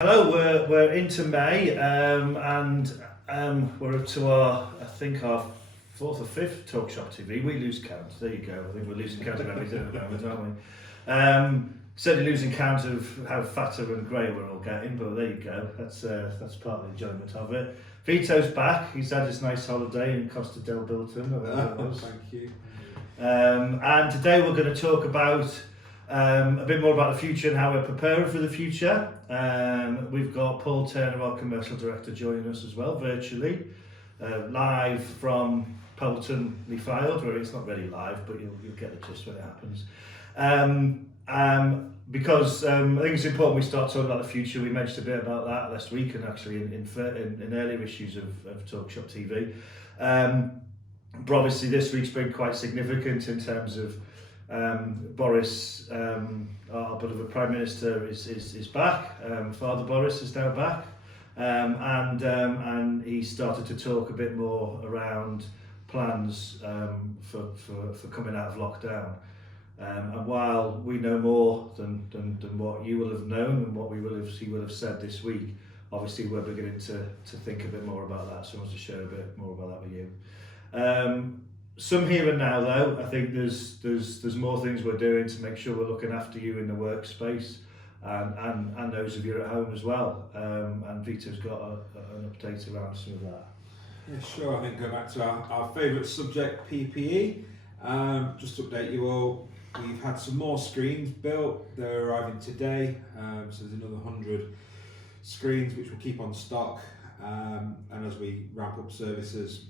Hello, we're into May and we're up to our fourth or fifth TalkShop TV. We lose count. There you go. I think we're losing count of everything at the moment, aren't we? Certainly losing count of how fatter and grey we're all getting, but there you go. That's part of the enjoyment of it. Vitto's back. He's had his nice holiday in Costa del Bilton. Thank you. And today we're going to talk about a bit more about the future and how we're preparing for the future. We've got Paul Turner, our commercial director, joining us as well, virtually, live from Polton Field, where it's not really live, but you'll get the gist when it happens. Because I think it's important we start talking about the future. We mentioned a bit about that last week and actually in earlier issues of TalkShop TV. But obviously this week's been quite significant in terms of Boris, our beloved Prime Minister, is back. Father Boris is now back, and he started to talk a bit more around plans for coming out of lockdown. And while we know more than what you will have known and what he will have said this week, obviously we're beginning to think a bit more about that. So I want to share a bit more about that with you. Some here and now, though. I think there's more things we're doing to make sure we're looking after you in the workspace and those of you at home as well. And Vitto's got an update around some of that. Yeah, sure. I think go back to our favourite subject, PPE. Just to update you all, we've had some more screens built. They're arriving today. So there's another 100 screens which we'll keep on stock. And as we ramp up services,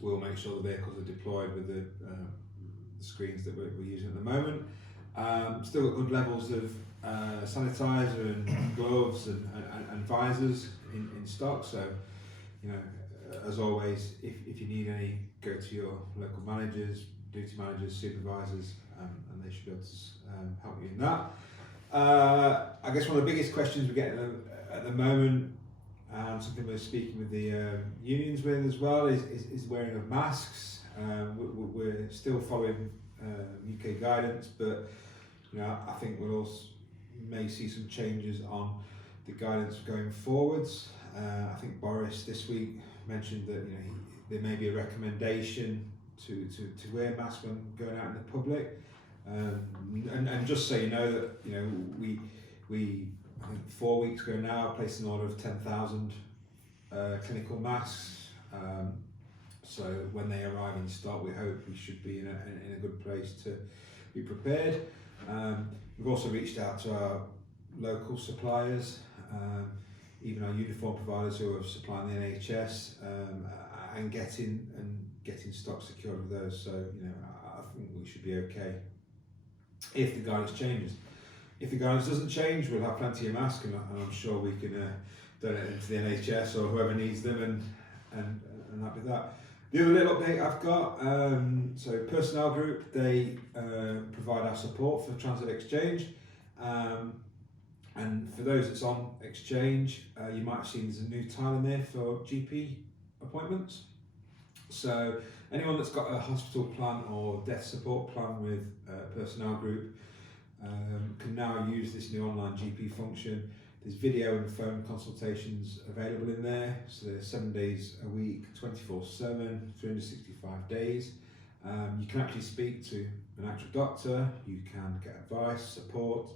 we'll make sure the vehicles are deployed with the screens that we're using at the moment. Still got good levels of sanitizer and gloves and visors in stock. So, you know, as always, if you need any, go to your local managers, duty managers, supervisors, and they should be able to help you in that. I guess one of the biggest questions we get at the moment, and something we're speaking with the unions with as well, is wearing of masks. We're still following UK guidance, but you know, I think we'll also may see some changes on the guidance going forwards. I think Boris this week mentioned that there may be a recommendation to wear masks when going out in the public. And just so you know that we I think 4 weeks ago now placed an order of 10,000 clinical masks. So when they arrive in stock, we hope we should be in a good place to be prepared. We've also reached out to our local suppliers, even our uniform providers who are supplying the NHS, and getting stock secured with those. So I think we should be okay if the guidance changes. If the guidance doesn't change, we'll have plenty of masks, and I'm sure we can donate them to the NHS or whoever needs them, and that'll be that. The other little update I've got, so Personnel Group, they provide our support for Transdev Exchange, and for those that's on Exchange, you might have seen there's a new tile in there for GP appointments. So anyone that's got a hospital plan or death support plan with Personnel Group can now use this new online GP function. There's video and phone consultations available in there, so there's 7 days a week, 24/7, 365 days. You can actually speak to an actual doctor, you can get advice, support,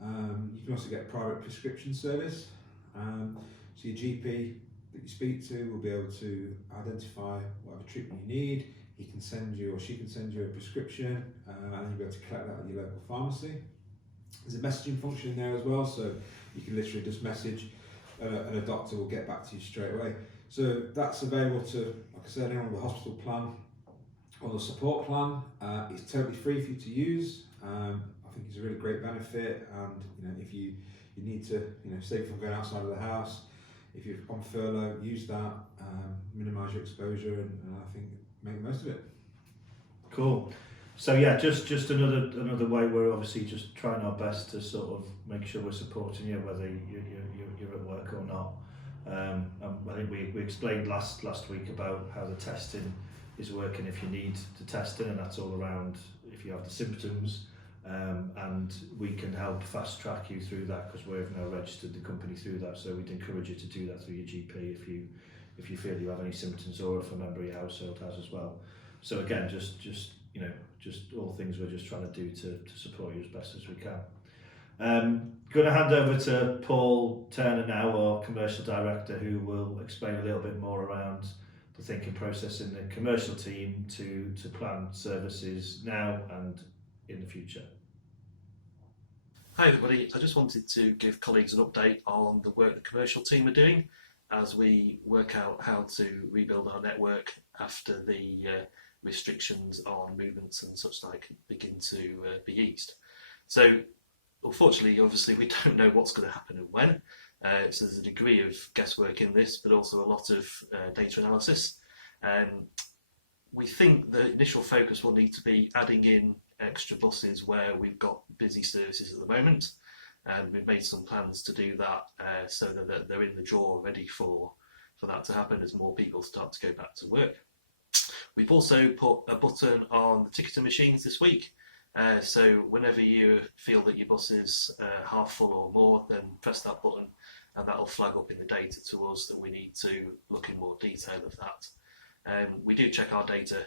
you can also get private prescription service. So your GP that you speak to will be able to identify whatever treatment you need. He can send you, or she can send you a prescription, and you'll be able to collect that at your local pharmacy. There's a messaging function in there as well, so you can literally just message and a doctor will get back to you straight away. So that's available to, like I said, anyone with a hospital plan or the support plan. It's totally free for you to use. I think it's a really great benefit, and if you need to save from going outside of the house, if you're on furlough, use that, minimise your exposure, and I think make the most of it. Cool. So yeah, just another way we're obviously just trying our best to sort of make sure we're supporting you, whether you're at work or not. I think we explained last week about how the testing is working if you need the testing, and that's all around if you have the symptoms, and and we can help fast track you through that because we've now registered the company through that. So we'd encourage you to do that through your GP if you feel you have any symptoms, or if a member of your household has as well. So again, just all things we're just trying to do to support you as best as we can. Going to hand over to Paul Turner now, our commercial director, who will explain a little bit more around the thinking process in the commercial team to plan services now and in the future. Hi everybody, I just wanted to give colleagues an update on the work the commercial team are doing as we work out how to rebuild our network after the restrictions on movements and such like begin to be eased. So unfortunately, obviously, we don't know what's going to happen and when, so there's a degree of guesswork in this, but also a lot of data analysis. We think the initial focus will need to be adding in extra buses where we've got busy services at the moment, and we've made some plans to do that so that they're in the drawer ready for that to happen as more people start to go back to work. We've also put a button on the ticketing machines this week, so whenever you feel that your bus is half full or more, then press that button and that'll flag up in the data to us that we need to look in more detail of that. We do check our data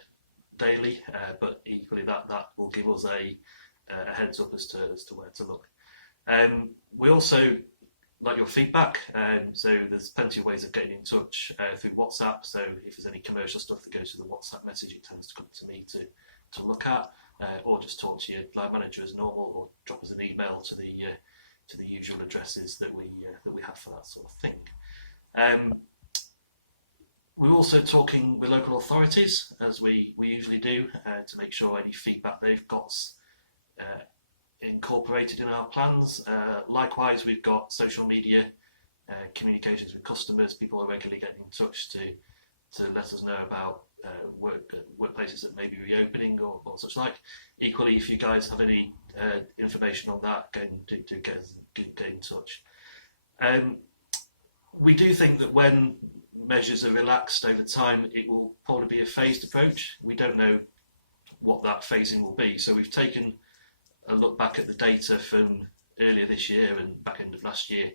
daily, but equally that will give us a heads up as to where to look. We also like your feedback, so there's plenty of ways of getting in touch through WhatsApp. So if there's any commercial stuff that goes through the WhatsApp message, it tends to come to me to look at, or just talk to your line manager as normal, or drop us an email to the usual addresses that we have for that sort of thing. We're also talking with local authorities, as we usually do, to make sure any feedback they've got incorporated in our plans. Likewise, we've got social media communications with customers. People are regularly getting in touch to let us know about workplaces that may be reopening or such like. Equally, if you guys have any information on that, do get in touch. We do think that when measures are relaxed over time, it will probably be a phased approach. We don't know what that phasing will be, so we've taken a look back at the data from earlier this year and back end of last year,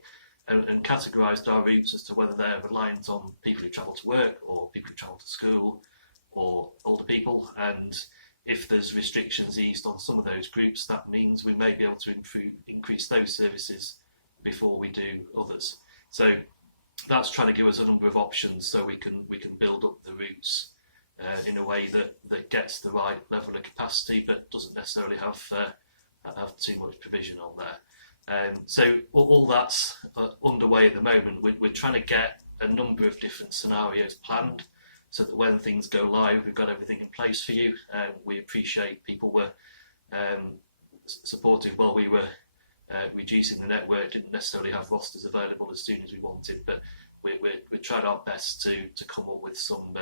and categorised our routes as to whether they're reliant on people who travel to work or people who travel to school or older people. And if there's restrictions eased on some of those groups, that means we may be able to increase those services before we do others. So that's trying to give us a number of options so we can build up the routes in a way that gets the right level of capacity but doesn't necessarily have too much provision on there. So all that's underway at the moment. We're trying to get a number of different scenarios planned so that when things go live, we've got everything in place for you. We appreciate people were supportive while we were reducing the network, didn't necessarily have rosters available as soon as we wanted, but we tried our best to come up with some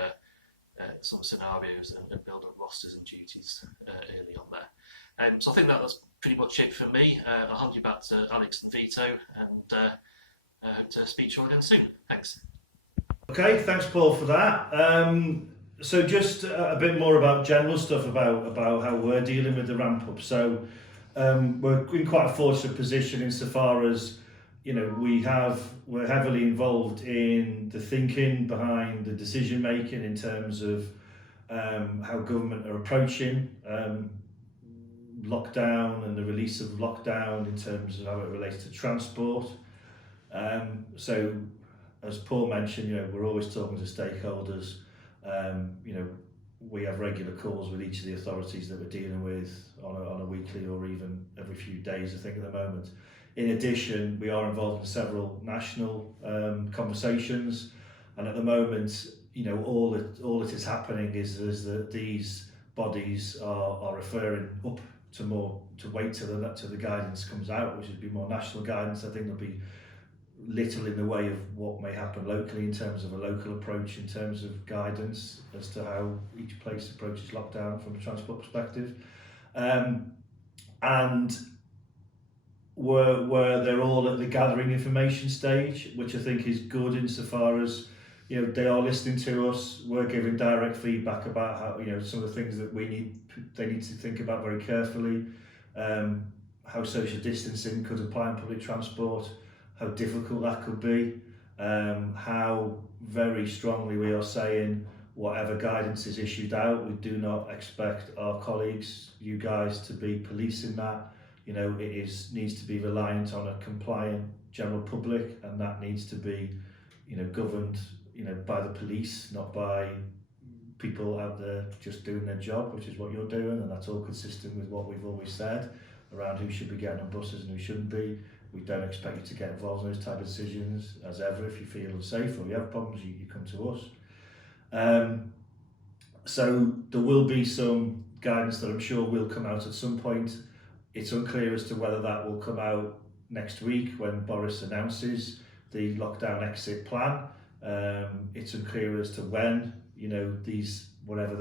scenarios and build up rosters and duties early on there. So I think that's pretty much it from me. I'll hand you back to Alex and Vitto, and I hope to speak to you all again soon. Thanks. Okay, thanks Paul for that. So just a bit more about general stuff about how we're dealing with the ramp up. So we're in quite a fortunate position insofar as, you know, we're heavily involved in the thinking behind the decision making in terms of how government are approaching lockdown and the release of lockdown in terms of how it relates to transport. So as Paul mentioned, you know, we're always talking to stakeholders. You know, we have regular calls with each of the authorities that we're dealing with on a weekly or even every few days, I think, at the moment. In addition, we are involved in several national conversations, and at the moment, you know, all that is happening is that these bodies are referring up to wait till the guidance comes out, which would be more national guidance. I think there'll be little in the way of what may happen locally in terms of a local approach in terms of guidance as to how each place approaches lockdown from a transport perspective. And where they're all at the gathering information stage, which I think is good insofar as, you know, they are listening to us. We're giving direct feedback about how, you know, some of the things that they need to think about very carefully. how social distancing could apply in public transport, how difficult that could be, how very strongly we are saying whatever guidance is issued out, we do not expect our colleagues, you guys, to be policing that. You know, needs to be reliant on a compliant general public, and that needs to be, you know, governed, you know, by the police, not by people out there just doing their job, which is what you're doing, and that's all consistent with what we've always said around who should be getting on buses and who shouldn't be. We don't expect you to get involved in those type of decisions. As ever, if you feel unsafe or you have problems, you come to us. So there will be some guidance that I'm sure will come out at some point. It's unclear as to whether that will come out next week when Boris announces the lockdown exit plan. It's unclear as to when, you know, these whatever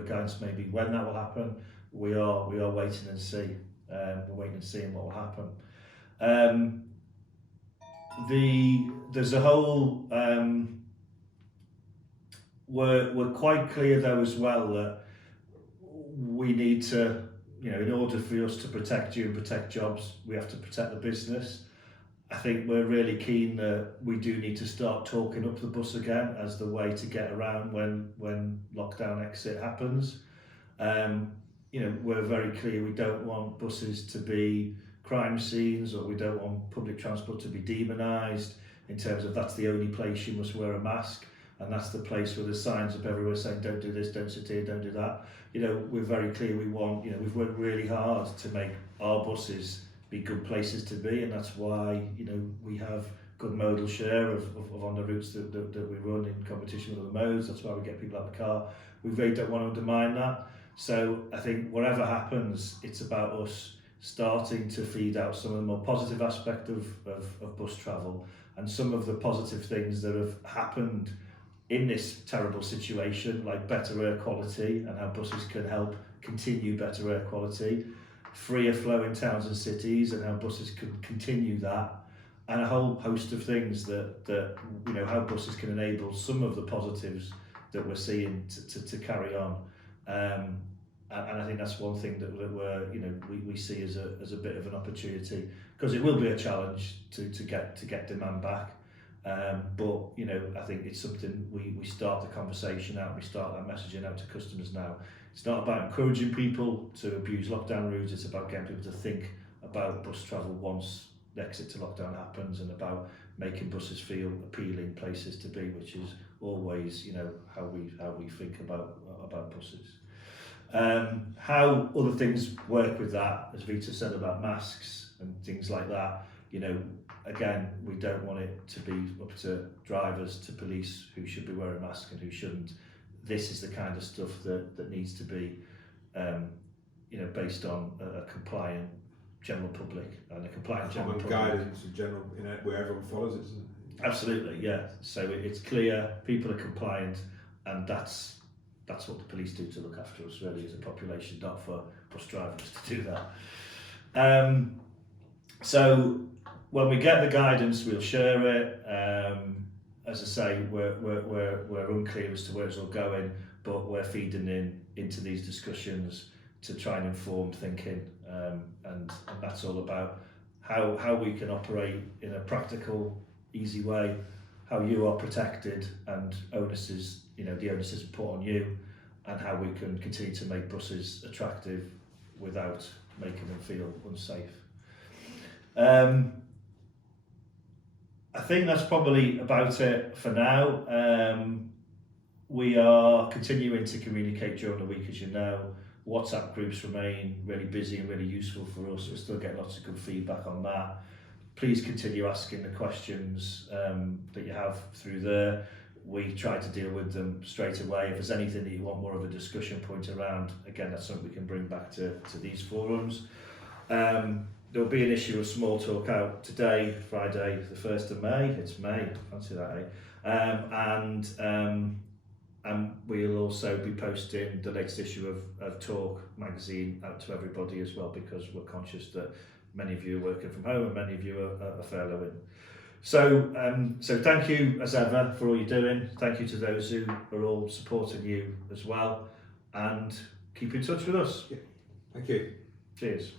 guidance may be, when that will happen. We are waiting and see. We're waiting and seeing what will happen. There's a whole. We're quite clear though as well that we need to, you know, in order for us to protect you and protect jobs, we have to protect the business. I think we're really keen that we do need to start talking up the bus again as the way to get around when lockdown exit happens. You know, we're very clear we don't want buses to be crime scenes, or we don't want public transport to be demonised in terms of that's the only place you must wear a mask, and that's the place where there's signs up everywhere saying don't do this, don't sit here, don't do that. You know, we're very clear we want, you know, we've worked really hard to make our buses be good places to be, and that's why, you know, we have good modal share of on the routes that we run in competition with other modes. That's why we get people out of the car. We really don't want to undermine that. So I think whatever happens, it's about us starting to feed out some of the more positive aspect of bus travel, and some of the positive things that have happened in this terrible situation, like better air quality and how buses can help continue better air quality, freer flow in towns and cities and how buses can continue that, and a whole host of things that you know, how buses can enable some of the positives that we're seeing to carry on. And I think that's one thing that we're, you know, we see as a bit of an opportunity, because it will be a challenge to get demand back. But you know, I think it's something we start the conversation out, we start that messaging out to customers now. It's not about encouraging people to abuse lockdown routes, it's about getting people to think about bus travel once the exit to lockdown happens, and about making buses feel appealing places to be, which is always, you know, how we think about buses. How other things work with that, as Vitto said about masks and things like that, you know, again, we don't want it to be up to drivers to police who should be wearing masks and who shouldn't. This is the kind of stuff that needs to be, you know, based on a compliant general public and a compliant general public. Guidance in general, you know, where everyone follows it, isn't it? Absolutely, yeah. So it's clear, people are compliant, and that's what the police do to look after us, really, as a population, not for bus drivers to do that. So when we get the guidance, we'll share it. As I say, we're unclear as to where it's all going, but we're feeding into these discussions to try and inform thinking, and that's all about how we can operate in a practical, easy way, how you are protected, and the onus is put on you, and how we can continue to make buses attractive without making them feel unsafe. I think that's probably about it for now. We are continuing to communicate during the week, as you know. WhatsApp groups remain really busy and really useful for us. We're still getting lots of good feedback on that. Please continue asking the questions that you have through there. We try to deal with them straight away. If there's anything that you want more of a discussion point around, again, that's something we can bring back to these forums. There'll be an issue of small talk out today, Friday, the 1st of May. It's May, fancy that, eh? And we'll also be posting the latest issue of Talk magazine out to everybody as well, because we're conscious that many of you are working from home and many of you are furloughed in. So thank you as ever for all you're doing. Thank you to those who are all supporting you as well, and keep in touch with us. Yeah. Thank you. Cheers.